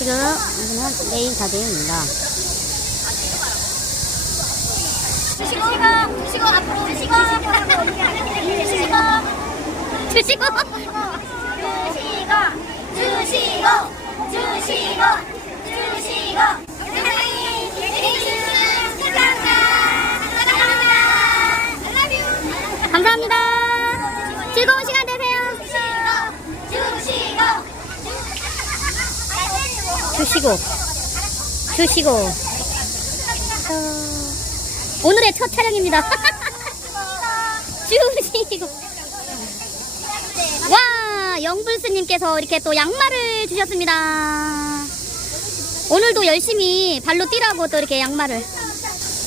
지금 여기는 메인 자재입니다. 주시고 주시고 앞으로 주시고 주시고 주시고 주시고 주시고 주시고 주시고 주시고. 주시고. 어, 오늘의 첫 촬영입니다. 주시고. 와 영불스님께서 이렇게 또 양말을 주셨습니다. 오늘도 열심히 발로 뛰라고 또 이렇게 양말을.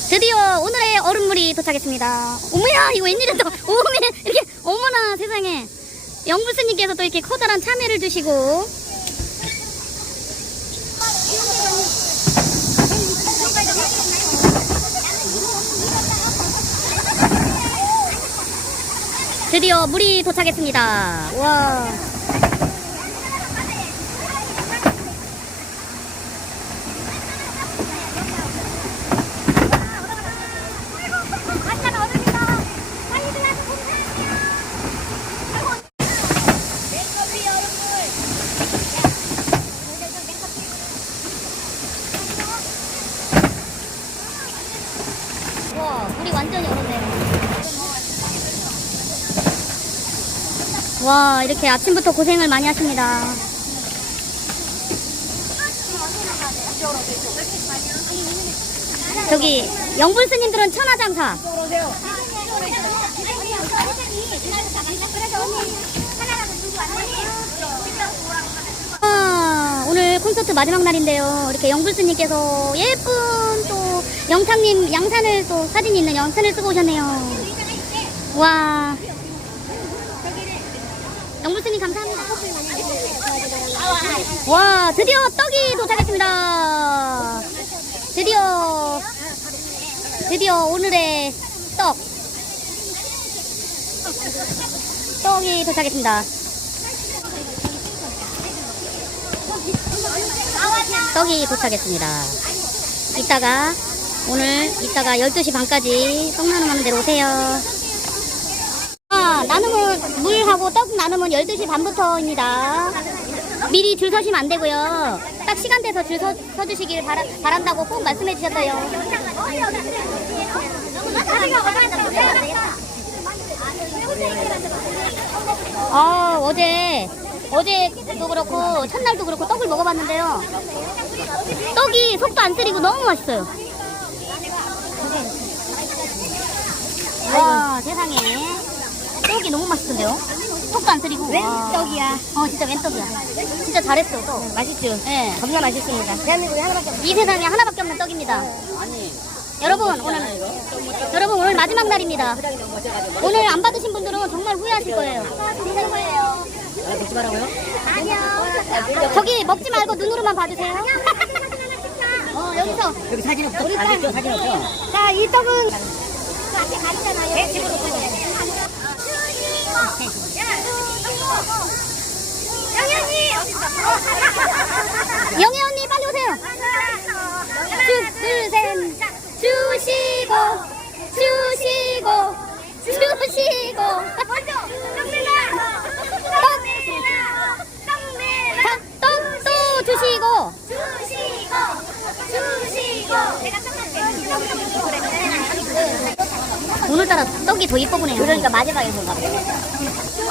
드디어 오늘의 얼음물이 도착했습니다. 어머야 이거 웬일이야. 또 오메 이렇게 어머나 세상에. 영불스님께서 또 이렇게 커다란 참외를 주시고 드디어 물이 도착했습니다. 와. 와, 물이 완전히 얼었네요. 와, 이렇게 아침부터 고생을 많이 하십니다. 저기, 영분 스님들은 천하장사. 아, 오늘 콘서트 마지막 날인데요. 이렇게 영분 스님께서 예쁜 또 영탁님 양산을 또 사진 있는 양산을 쓰고 오셨네요. 와. 영불스님 감사합니다. 와, 드디어 떡이 도착했습니다. 드디어, 드디어 오늘의 떡. 떡이 도착했습니다. 떡이 도착했습니다. 이따가, 오늘, 이따가 12시 반까지 떡 나눔하는 데로 오세요. 아, 나눔은 물하고 떡 나눔은 12시 반부터입니다. 미리 줄 서시면 안 되고요. 딱 시간 돼서 줄 서, 서주시길 바라, 바란다고 꼭 말씀해 주셨어요. 아, 어제 어제도 그렇고 첫날도 그렇고 떡을 먹어봤는데요. 떡이 속도 안 쓰리고 너무 맛있어요. 와, 세상에. 떡이 너무 맛있던데요? 속도 안 쓰리고. 웬 와. 떡이야? 어, 진짜 웬 떡이야. 진짜 잘했어, 떡. 맛있죠? 네. 겁나 맛있습니다. 대한민국에 하나밖에 없어. 이 세상에 하나밖에 없는 떡입니다. 여러분, 오늘, 여러분, 오늘 마지막 날입니다. 오늘 안 받으신 분들은 정말 후회하실 거예요. 먹지 말라고요? 저기 먹지 말고 눈으로만 봐주세요. 어, 여기서. 여기 사진 없어? 사진 없죠? 사진 없죠? 자, 이 떡은 앞에 가리잖아요. 네, 집으로 영애 언니 빨리 오세요. 주, 둘, 셋. 주시고, 주시고, 주시고. 자, 또, 또 주시고. 오늘 따라 떡이 더 이뻐 보네요. 그러니까 마지막에 봐요.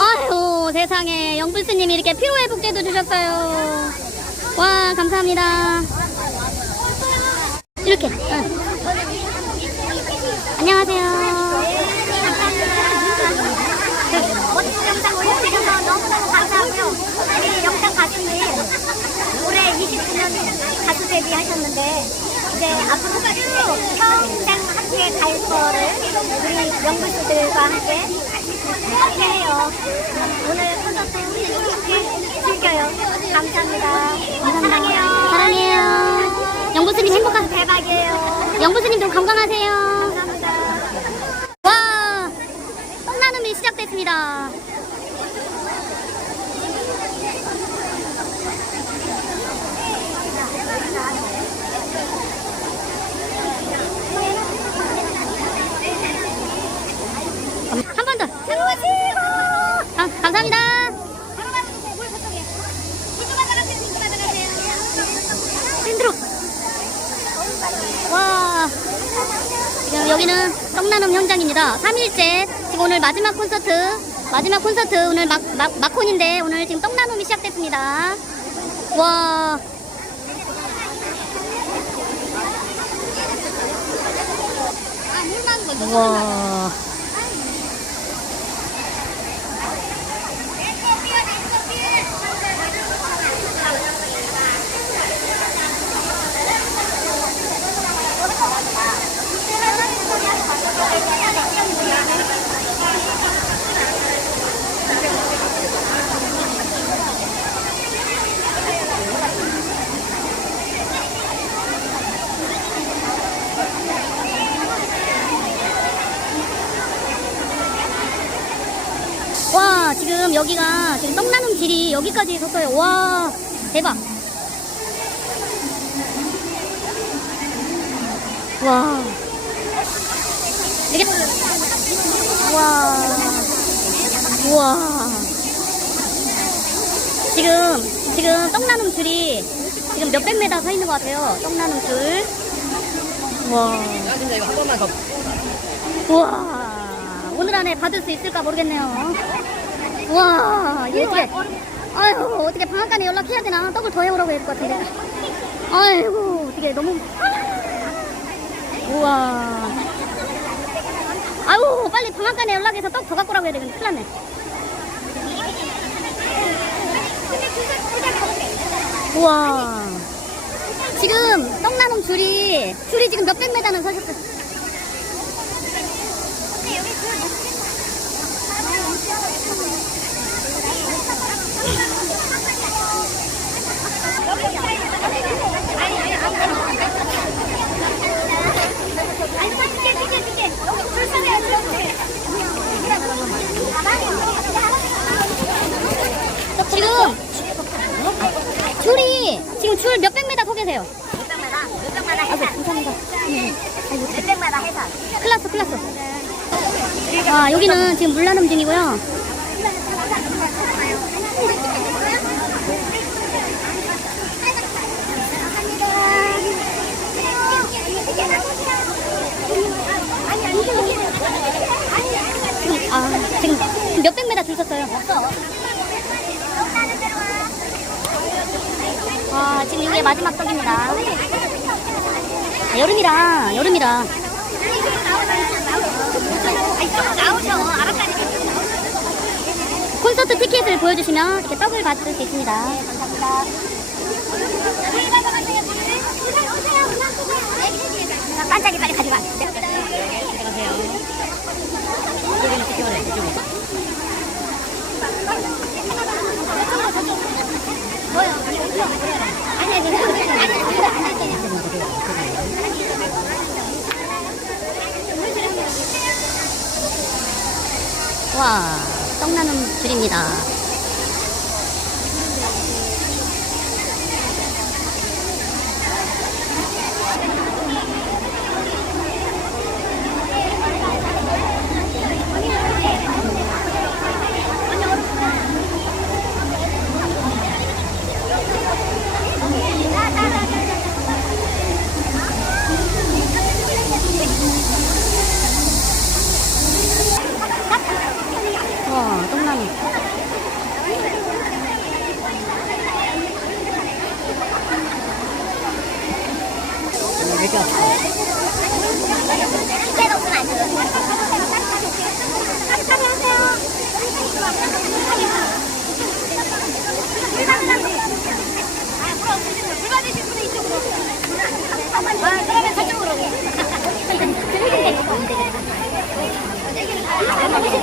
아유 세상에 영불스님이 이렇게 피로 회복제도 주셨어요. 와 감사합니다. 이렇게. 응. 안녕하세요. 멋진 영상 올려주셔서 너무너무 감사하고요. 우리 영상 가수님 올해 29년 가수 데뷔하셨는데 이제 앞으로 쭉 평생 함께 갈 거를 우리 영불수들과 함께 함께 해요. 오늘 콘서트 함께 즐겨요. 감사합니다. 사랑해요. 사랑해요. 영불스님 행복한 대박이에요. 영불스님도 건강하세요. 감사합니다. 와 떡나눔이 시작됐습니다. 있습니다. 3일째 지금 오늘 마지막 콘서트 마지막 콘서트 오늘 막, 막, 마콘인데 오늘 지금 떡나눔이 시작됐습니다. 와 와. 와 지금 여기가 지금 떡나눔 길이 여기까지 섰어요. 와 대박. 와. 이게 와. 우와. 지금 지금 떡나눔 줄이 지금 몇백 메다 서 있는 것 같아요. 떡나눔 줄 와. 야, 근데 이거 한 번만 더. 우와. 오늘 안에 받을 수 있을까 모르겠네요. 우 와 이렇게. 아유 어떻게 방앗간에 연락해야 되나 떡을 더 해오라고 해야 될 것 같은데. 아이고 어떻게 너무. 우와. 아유 빨리 방앗간에 연락해서 떡 더 갖고 오라고 해야 되겠네. 큰일 났네. 우와. 지금 떡나눔 줄이 줄이 지금 몇백 메다는 서셨어요? 지금 줄이 지금 줄 몇백 메다 서 계세요. 아이고 감사합니다. 네. 아이고 클라스 클라스. 아 여기는 지금 물나눔 중이고요. 아 지금 몇백 메다 줄 섰어요. 아 지금 이게 마지막 떡입니다. 아, 여름이라 여름이라 콘서트 티켓을 보여주시면 이렇게 떡을 받을 수 있습니다. 자, 반짝이 빨리 가져가. 아니. 와 떡나눔 줄입니다. 짐을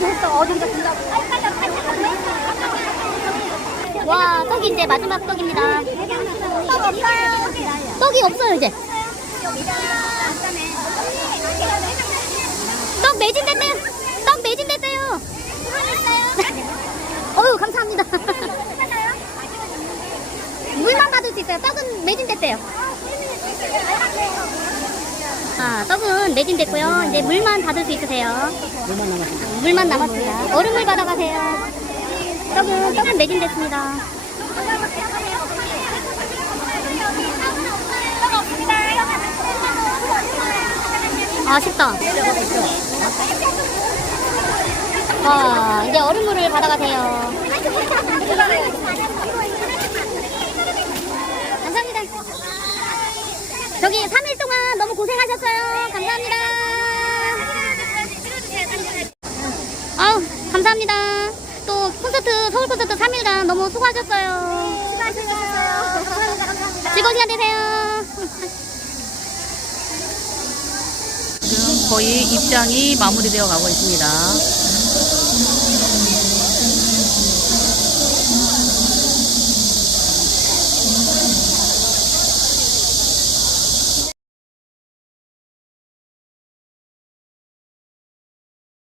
와 저기 와, 떡이 이제 마지막 떡입니다. 떡 없어요. 떡이 없어요, 이제. 떡 매진됐네요 떡 매진됐대요. 어유 감사합니다. 물만 받을 수 있어요. 떡은 매진됐대요. 아, 떡은 매진됐고요. 이제 물만 받을 수 있으세요. 물만 남았습니다. 물만 남았습니다. 얼음을 받아가세요. 떡은 떡은 매진됐습니다. 아쉽다. 와, 이제 얼음물을 받아가세요. 감사합니다. 저기 3일 동안 너무 고생하셨어요. 감사합니다. 아우, 감사합니다. 또 콘서트, 서울 콘서트 3일간 너무 수고하셨어요. 즐거운 시간 되세요. 지금 거의 입장이 마무리되어 가고 있습니다.